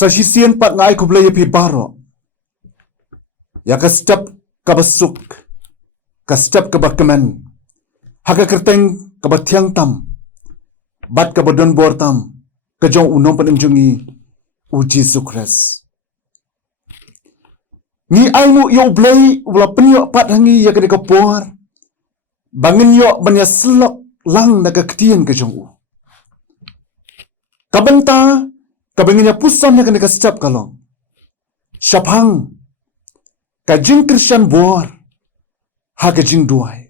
Sa sisian pat ngai ku belaya pi baro. Ya ka step ka basuk. Ka step ka bakman. Haka kerteng ka batyang tam. Bat ka badon bor tam. Ka jong unom panimjungi u Jesu Christ. Ni ai mu yo blai ula penyo pat hangi ya ka por. Bangin yo banya selok lang naga ketien ka jong u. Kabenta kabanginya pusan na ka step kalong. Syapang kajing Christian bor ha kajing duai.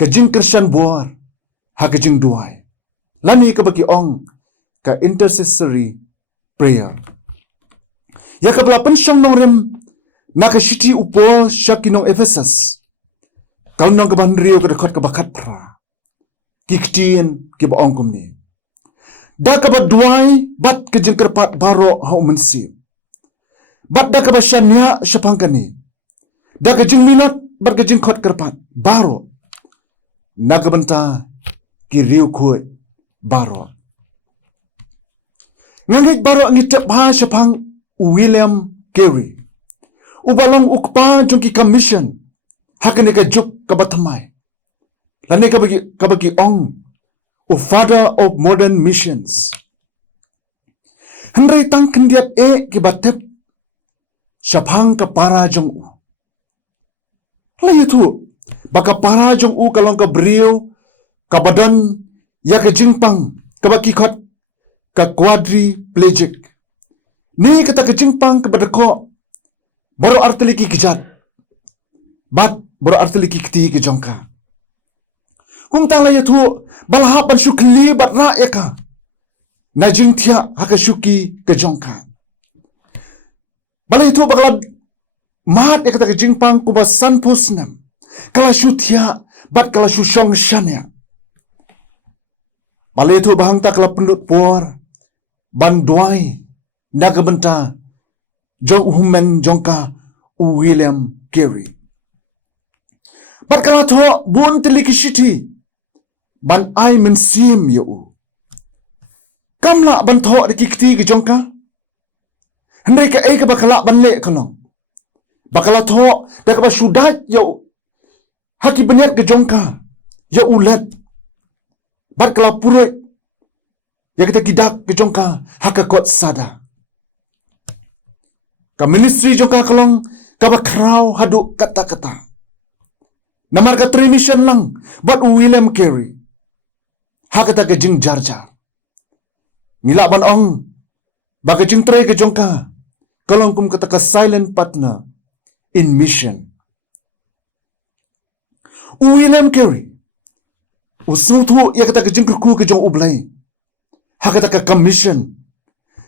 Kajing Christian bor ha kajing duai. Lani ka bagi ong ka intercessory prayer. Ya ka bala pensyong nong rem na ka shiti upo syakinong Ephesus. Kau nong ka banrio ka dekat ka bakat pra. Kiktien ki ba ong kumni. Da ka ba duai bat ka jing kerpat baro ha umensi. Bat da ka ba syanya syapang kani. Da ka jing minat bat ka jing kot kerpat baro. Naga benta ki riu kuy baro. Ngangit baro ngitap ha syapang William Carey. Ubalong ukpa jung ki commission. Hakane ka juk ka batamay. Lani ka bagi ong o father of modern missions. Henry tang kendiat ki batep syapang ka para jong u. Layu tu baka para jong u kalong ka beriu ka badan ya ka jingpang ka bakikot ka quadriplegic. Ni kata ka jingpang ka badako baru artiliki kijat. Bat baru artiliki kiti ke jongka. Kung tang layu tu balahapan syukli bat ra ya ka. Na jing tia haka syuki ke jongka. Balai tu bakal mat ya kata ke jingpang ku basan pusnam. Kala syutia bat kala syusyong syanya. Balai tu bahang tak kala pendut por banduai naga benta jong humen jongka William Carey. Bat kala to bun teliki shiti ban ai men sim yo u. Kamla ban to de kikti ke jongka. Hendai ka ka bakala ban le kalong. Bakala to da ka ba syudat yo. Haki benyat ke jongka. Ya ulat. Bat kala purut. Ya kita kidak ke jongka haka kot sada. Ka ministry jongka kalong ka ba krau haduk kata-kata. Namar ka trimission lang bat William Carey. Haka ta ke jing jarjar. Ngila ban ong baka jing tray ke jongka. Kalong kum kata ka silent partner in mission. William Carey. Usutu ya kata ke jing kerku ke jong ublay. Haka ta ka commission.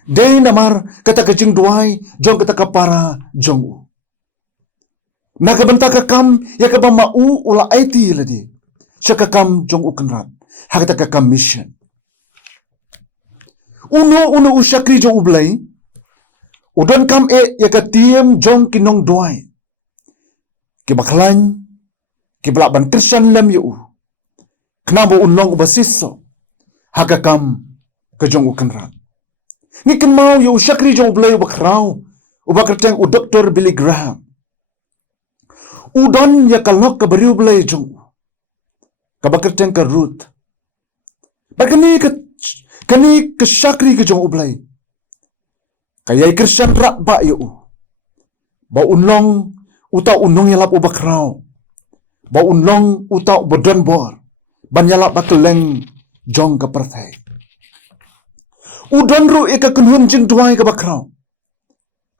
Day namar kata ke jing duai jong kata ka para jong u. Naga benta ka kam ya ka ba mau ula IT ladi. Siya ka kam jong u kenrat. Haka ta ka commission. Uno usyakri jong ublay. Udon kam ya ka tiem jong kinong duai. Kibaklan. Kibalaban Christian lem yu. Kenapa unlong ubasiso. Haka kam ke jong u kenrat. Ni ken mau yu usyakri jong ublay ubakrau. Ubakerteng u Dr. Billy Graham. Udon ya kalok ka beriu belai jong. Kabakerteng ka Ruth. Kani ke syakri ke jong ublay. Kaya Christian rak ba yu. Ba unlong utau unong yalap ubakrau. Ba unlong utau bodon bor. Ban yalap bakeleng jong ka perthai. Udon ru ika kunhun jing duai ka bakrau.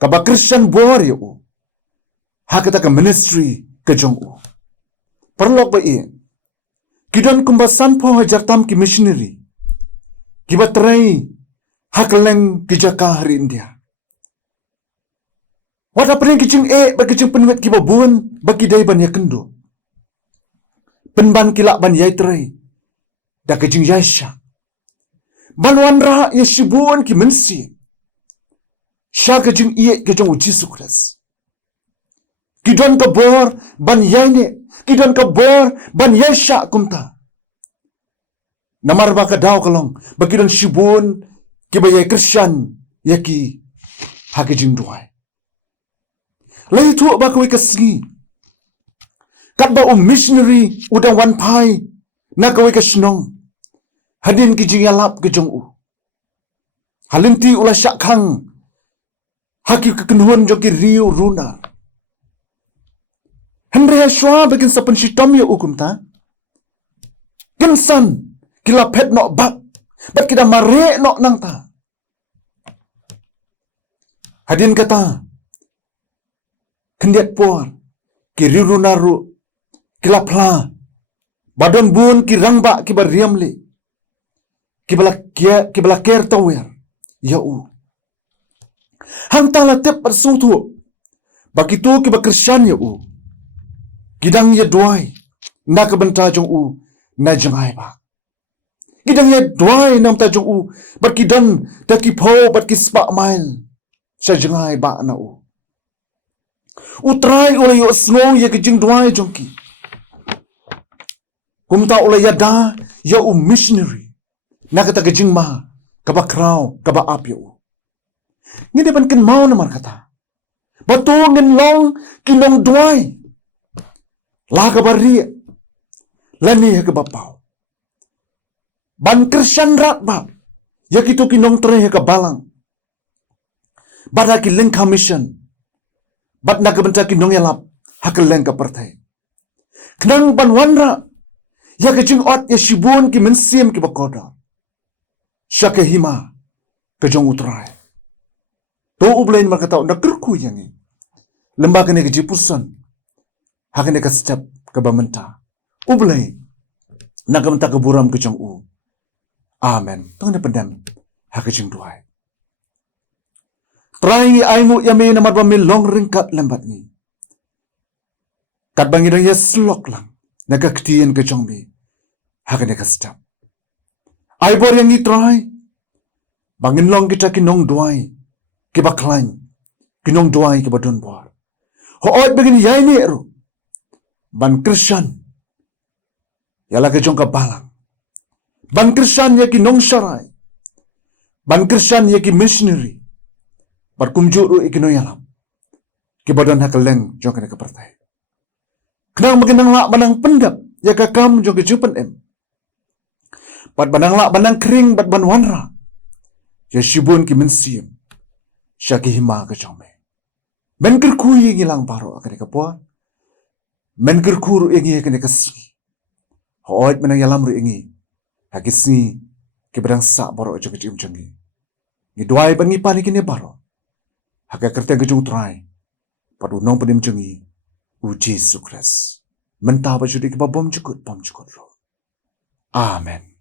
Kaba Christian bor yu. Hakata ka ministry ke jong u. Perlok ba iya. Kidan kumbasan po hajartam ki missionary. Kiba terai hakeleng kijaka hari India. Wada pering kicing bagi kicing penwet kiba buan bagi day ban ya kendo. Penban kilak ban yai terai. Da kicing yaisha. Banwan ra ya shibuan ki mensi. Sya kicing ke jong u Jesu Christ. Kidon ka bor ban yaine. Kidon ka bor ban yaisha kumta. Namar ba ka daw kalong. Bagidon shibun kibayay Christian yaki hagajing duai. Lai tu ba kawai kasngi. Kat ba missionary udang wan pai na kawai kasnong. Hadin kijing yalap kejong u. Halinti ula syakang. Haki kekenuhan joki riu runa. Henry Shua begin sapen shitom ya ukum ta. Gensan kila pet nok bak. Bat kita mare nok nang ta. Hadin kata. Kendiat puan. Kiri runa ru. Kila pla. Badan bun kirang bak kibar riam li. Kibala ker tawer. Ya u. Hantala tep bersutu. Bagi tu kiba Kristian ya u. Gidang ya duai. Na kebenta jong u. Na jengai ba. Gidang ya duai nam ta jong u. Bat kidan. Da kipo bat kispak mail. Sa jengai ba na u. Utrai oleh yo snow ya kijing duai jong ki. Kumta oleh ya da. Ya u missionary. Na kata kijing ma. Kaba krau. Kaba ap ya u. Ngini pan ken mau namar kata. Batu ngin long kinong duai. La ka bari. Lani ha ka bapau. Ban Kristian rat ba. Ya kitu kinong tre ha ka balang. Bada ki leng commission. Bat na ka benta kinong yalap. Ha ka leng ka partai. Kenang ban wanra. Ya ka jing ot ya shibun ki mensim ki bakoda. Syaka hima. Ka jong utrai. To ublain markata na kerku yangi. Lembaga ni kejipusan. Hakane ka setiap kabamenta. Ublay. Nagamenta keburam ke jong u. Amen. Tangna pendam. Hakajing duai. Trai aimu yame namad bami long ringkat lembat ni. Kat bangi ya slok lang. Nagaktian ke jong mi. Hakane ka setiap. Aibor yang ni trai. Bangin long kita kinong duai. Kibaklain. Kinong duai kibadun buar. Hoot begini yai ni eru. Ban Kristian. Yala ke jong ka balang. Ban Kristian ya ki nong syarai. Ban Kristian ya ki missionary. Bar kumjuk ru ikino yalam. Ki badan hakeleng jong kena ke partai. Kenang maginang lak banang pendap. Ya kakam jong ke jupan em. Bat banang lak banang kering bat ban wanra. Ya shibun ki mensiam. Syaki hima ke jong me. Men kerku yang hilang baru akan dikapuan. Men kerku ru yang akan dikasih. Hoit menang yalam ru ingi. Hakisni kibadang sak baru aja kecim cengi. Ni duai bangi panik ini baru. Hakak kerteng kejung try. Padu nong pedim cengi. Uji sukres. Mentah baju di kibabom cukut ro. Amen.